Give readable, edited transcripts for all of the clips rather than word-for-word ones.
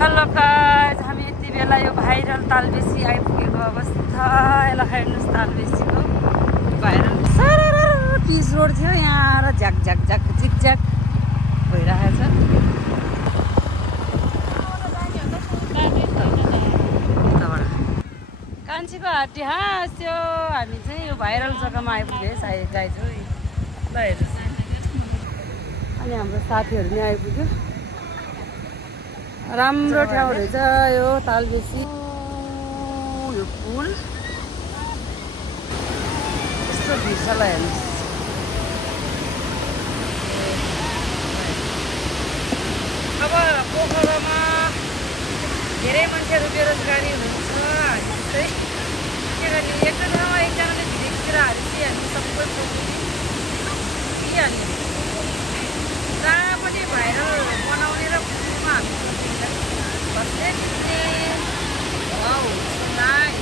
Hello guys, हामी यति बेला यो भाइरल तालबेसी आइपुगेको अवस्था। यसलाई हेर्नुहोस्, तालबेसीको भाइरल पिच रोड थियो यहाँ र झ्याक झ्याक झ्याक झिकझ्याक भइरहेको छ। कान्छीको हात्ती हाँस्यो। हामी चाहिँ यो भाइरल जग्गामा आइपुग्यो है सायद गाइज हो। ल हेर्नुहोस्, अनि हाम्रो साथीहरू नि आइपुग्यो। राम्रो ठाउँ रहेछ यो तालबेसी। यो पुल यस्तो भिड छ। ल हेर्नुहोस्, अब पोखरामा धेरै मान्छेहरू बेरोजगारी हुनुहुन्छ। हामी चाहिँ के गर्ने, एउटा ठाउँमा एकजनाले भिडियोतिर हालेपछि हामी सबै पुगिहाल्ने। जहाँ पनि भाइरल बनाउने र पुलमा हामी बस्ने खिच्ने। Wow, nice.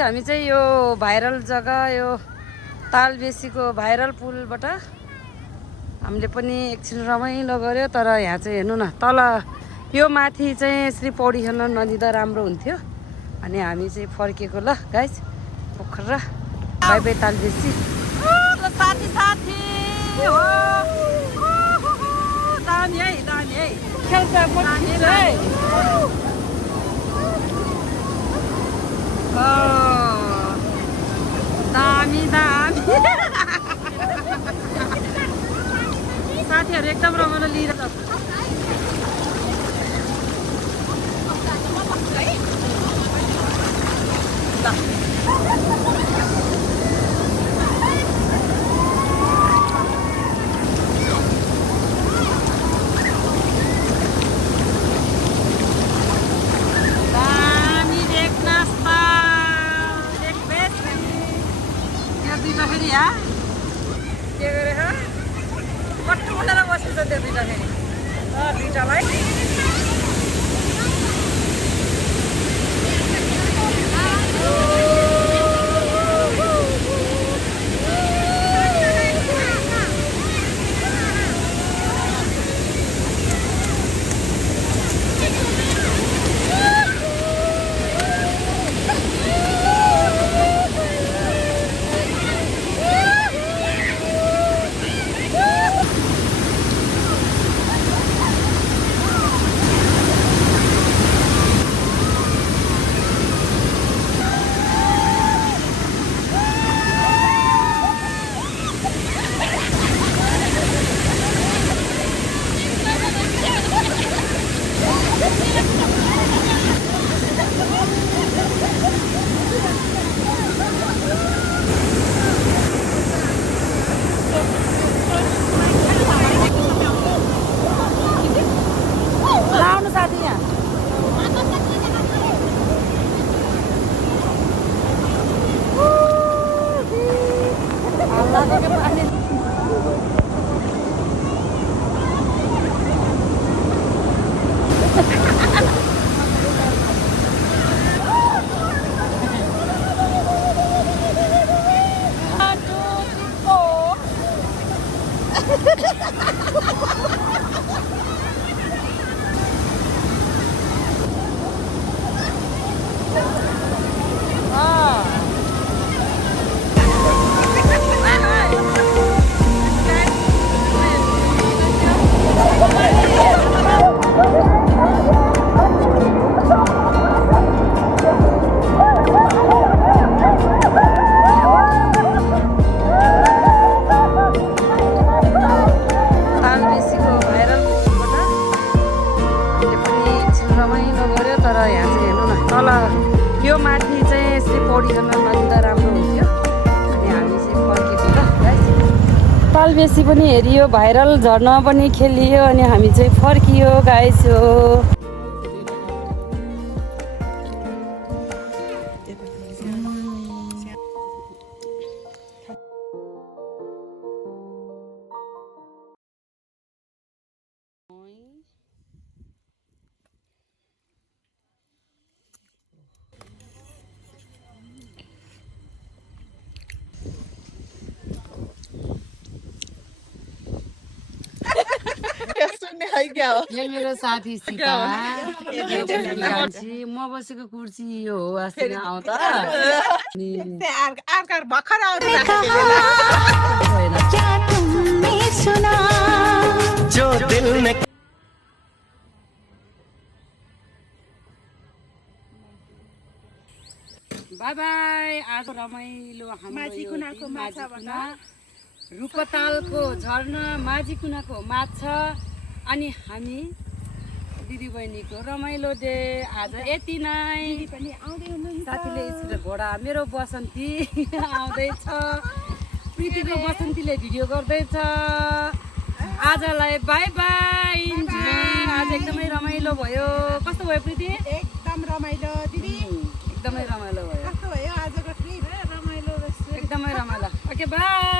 हामी चाहिँ यो भाइरल जग्गा यो तालबेसीको भाइरल पुलबाट हामीले पनि एकछिन रमाइलो गऱ्यो। तर यहाँ चाहिँ हेर्नु न, तल यो माथि चाहिँ श्री पौडी खेल्न नदिँदा राम्रो हुन्थ्यो। अनि हामी चाहिँ फर्केको ल guys Pokhara. Bye bye Talbesi. साथी साथी हो दामी है, दामी है, खेल्छ है। दामी दामी साथीहरू एकदम रमाइलो लिएर के गरे कट्टु बोलेर बसेछ त्यो दुइटा फेरि दुइटालाई। तालबेसी पनि हेरियो भाइरल झर्ना पनि खेलियो अनि हामी चाहिँ फर्कियो गाइस हो यो मेरो साथी सीता म बसेको कुर्सी यो हो अस्ति आउँदा बाई बाई आज रमाइलो हाम्रो रूपतालको झर्ना माझी कुनाको माछा अनि हामी दिदीबहिनीको रमाइलो डे आज यति नै साथीले स्कुल घोडा मेरो बसन्ती आउँदैछ प्रीतिको बसन्तीले भिडियो गर्दैछ आजलाई बाई बाई आज एकदमै रमाइलो भयो कस्तो भयो प्रीति एकदम रमाइलो दिदी एकदमै रमाइलो भयो कस्तो भयो आजको ट्रिप रमाइलो एकदमै रमाइलो ओके बाई